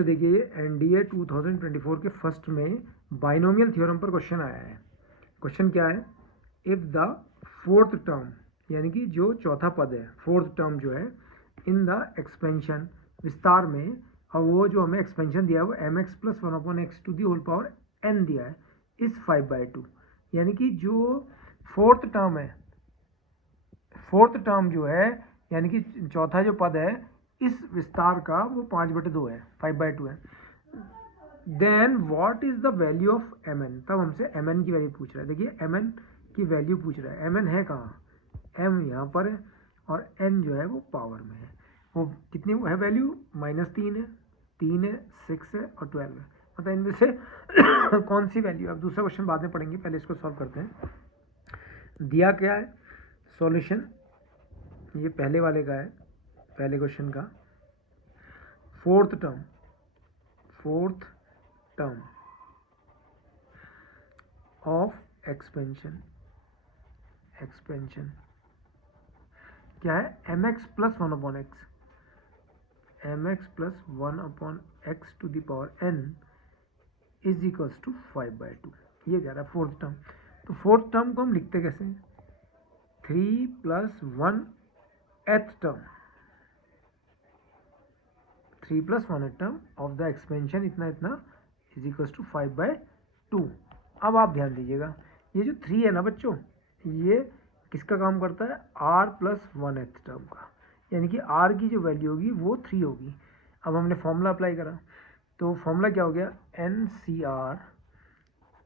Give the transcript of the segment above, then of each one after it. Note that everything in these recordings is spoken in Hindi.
तो देखिए एनडीए 2024 के फर्स्ट में बाइनोमियल थ्योरम पर क्वेश्चन आया है। क्वेश्चन क्या है, इफ द फोर्थ टर्म यानी कि जो चौथा पद है, फोर्थ टर्म जो है इन द एक्सपेंशन विस्तार में, और वो जो हमें एक्सपेंशन दिया है वो m x plus one upon x to the whole power n दिया है इस 5/2, यानी कि जो फोर्थ टर्म है, फोर्थ टर्म जो है यानी कि चौथा जो पद है इस विस्तार का वो 5/2 है, 5/2 है। Then what is the value of m n, तब हमसे एम एन की वैल्यू पूछ रहा है। देखिए एम एन की वैल्यू पूछ रहा है, एम एन है कहाँ, एम यहाँ पर है और एन जो है वो पावर में है। वो कितनी है वैल्यू, -3 है, 3 है, 6 है और 12 है। मतलब इनमें से कौन सी वैल्यू। अब दूसरा क्वेश्चन बाद में पढ़ेंगे, पहले इसको सॉल्व करते हैं। दिया क्या है सॉल्यूशन, ये पहले वाले का है, पहले क्वेश्चन का। फोर्थ टर्म ऑफ एक्सपेंशन क्या है, m x plus one upon x, m x plus one upon x to the power n is equals to 5/2, ये कह रहा है फोर्थ टर्म। तो फोर्थ टर्म को हम लिखते कैसे हैं, 3 + 1 th term, 3 + 1 term of the expansion इतना इतना इज इक्वल्स टू 5/2। अब आप ध्यान दीजिएगा, ये जो 3 है ना बच्चों, ये किसका काम करता है, r + 1 टर्म का, यानी कि r की जो वैल्यू होगी वो 3 होगी। अब हमने फॉर्मूला अप्लाई करा, तो फॉर्मूला क्या हो गया, NCr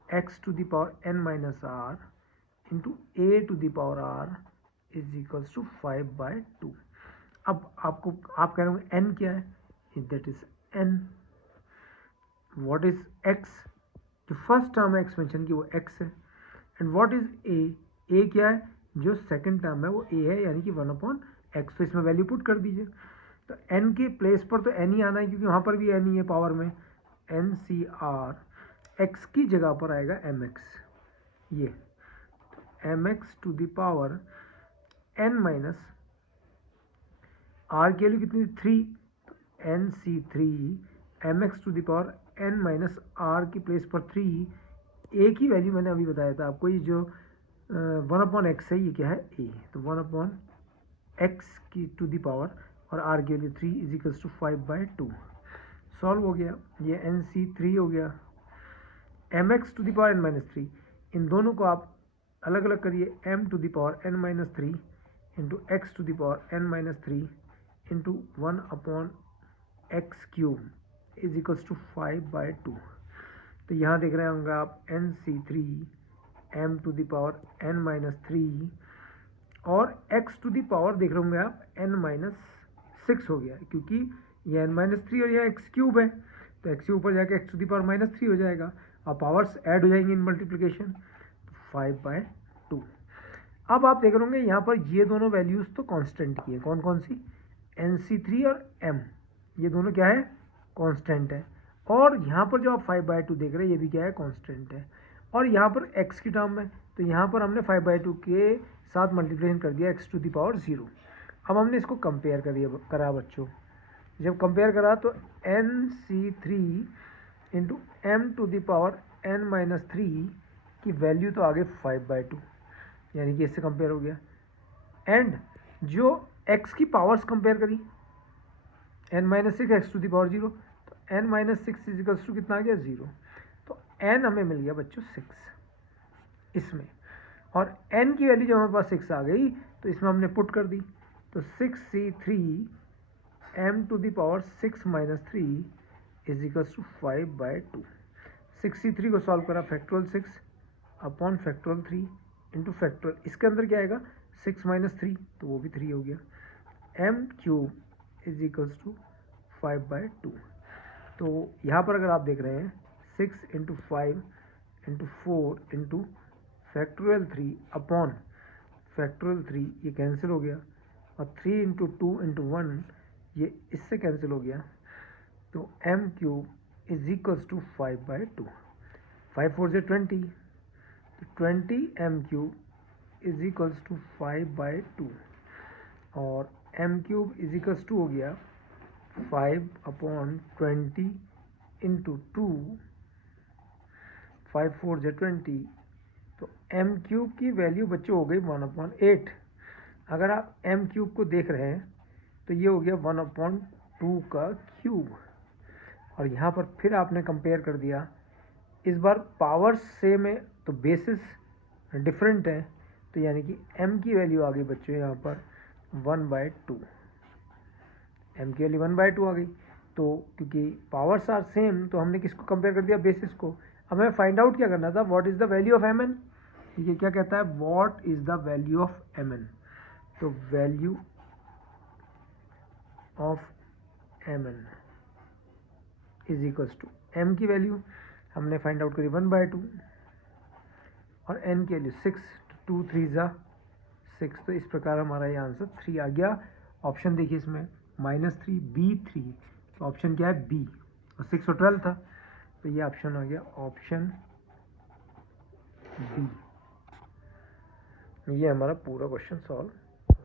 x to the power n minus r into a to the power r is equals to 5/2। अब आपको आप कह रहे होंगे n क्या है, that is n। What is x, जो फर्स्ट टर्म है एक्सपेंशन की वो x है। एंड व्हाट इज a क्या है, जो सेकंड टर्म है वो a है, यानी कि 1/x। तो इसमें वैल्यू पुट कर दीजिए, तो n के प्लेस पर तो n ही आना है क्योंकि वहाँ पर भी n ही है पावर में। NCr x की जगह पर आएगा mx, ये mx to the power n minus r की वैल्यू कितनी, 3, तो NC3 mx to the power n minus r की प्लेस पर 3, a की वैल्यू मैंने अभी बताया था आपको, ये जो 1/x है ये क्या है a, तो 1/x की टू द पावर और r की value 3 is equals to 5/2। Solve हो गया, ये NC3 हो गया, mx to the power n minus 3, इन दोनों को आप अलग अलग करिए, m to the power n minus 3 into x to the power n minus 3 into 1/x³ is equals to 5/2। तो यहाँ देख रहे होंगे आप NC3 m to the power n minus 3 और x टू द पावर देख रहे होंगे आप n माइनस 6 हो गया, क्योंकि ये n माइनस 3 और यह x³ है, तो x के ऊपर जाके x टू द पावर -3 हो जाएगा और पावर्स ऐड हो जाएंगे इन मल्टीप्लिकेशन, तो 5/2। अब आप देख रहे होंगे यहाँ पर ये दोनों वैल्यूज तो कांस्टेंट की है, कौन कौन सी, NC3 और m, ये दोनों क्या है, कांस्टेंट है। और यहाँ पर जो आप 5/2 देख रहे हैं ये भी क्या है, कांस्टेंट है। और यहाँ पर x की टर्म में, तो यहाँ पर हमने 5/2 के साथ मल्टीप्लिकेशन कर दिया x टू द पावर 0। अब हमने इसको कंपेयर करा बच्चों, जब कंपेयर करा तो NC3 into m to the power n minus 3 की वैल्यू तो आ गई 5/2, यानी कि इससे कंपेयर हो गया। एंड जो x की पावर्स कंपेयर करी, n minus 6 x to the power 0, तो n minus 6 is equals to कितना आ गया, 0। तो n हमें मिल गया बच्चों 6 इसमें, और n की वैल्यू जब हमारे पास 6 आ गई तो इसमें हमने पुट कर दी, तो 6c3 m to the power 6 minus 3 is equals to 5/2। 6c3 को सॉल्व करा, factorial 6 upon factorial 3 into factorial, इसके अंदर क्या आएगा 6 माइनस 3, तो वो भी 3 हो गया, m³ इज इक्वल्स टू 5/2। तो यहाँ पर अगर आप देख रहे हैं 6 into 5 into 4 into factorial 3 upon factorial 3, ये कैंसिल हो गया, और 3 इंटू 2 इंटू 1 ये इससे कैंसिल हो गया, तो m³ इज इक्वल्स टू 5/2। 5 4 से 20, तो 20 m³ इज इक्वल्स टू 5/2 और m³ इज इक्वल्स टू हो गया 5/20 इंटू 2, 5 4 जो 20, तो m क्यूब की वैल्यू बच्चों हो गई 1/8। अगर आप m क्यूब को देख रहे हैं तो ये हो गया 1/2 का क्यूब। और यहाँ पर फिर आपने कंपेयर कर दिया, इस बार पावर सेम है तो बेसिस डिफरेंट है, तो यानी कि m की वैल्यू आ गई बच्चों यहाँ पर 1/2, m की वैल्यू 1/2 आ गई। तो क्योंकि पावर्स आर सेम तो हमने किसको कंपेयर कर दिया, बेसिस को। अब हमें फाइंड आउट क्या करना था, what is the value of mn। ठीक है, क्या कहता है, what is the value of mn। तो value of mn is equals to m की वैल्यू हमने फाइंड आउट करी 1/2 और n की वैल्यू 6, 2 3 जा 6। तो इस प्रकार हमारा ये आंसर 3 आ गया। ऑप्शन देखिए इसमें -3 B3, तो ऑप्शन क्या है, बी। और 6 और 12 था, तो ये ऑप्शन आ गया ऑप्शन बी। ये हमारा पूरा क्वेश्चन सॉल्व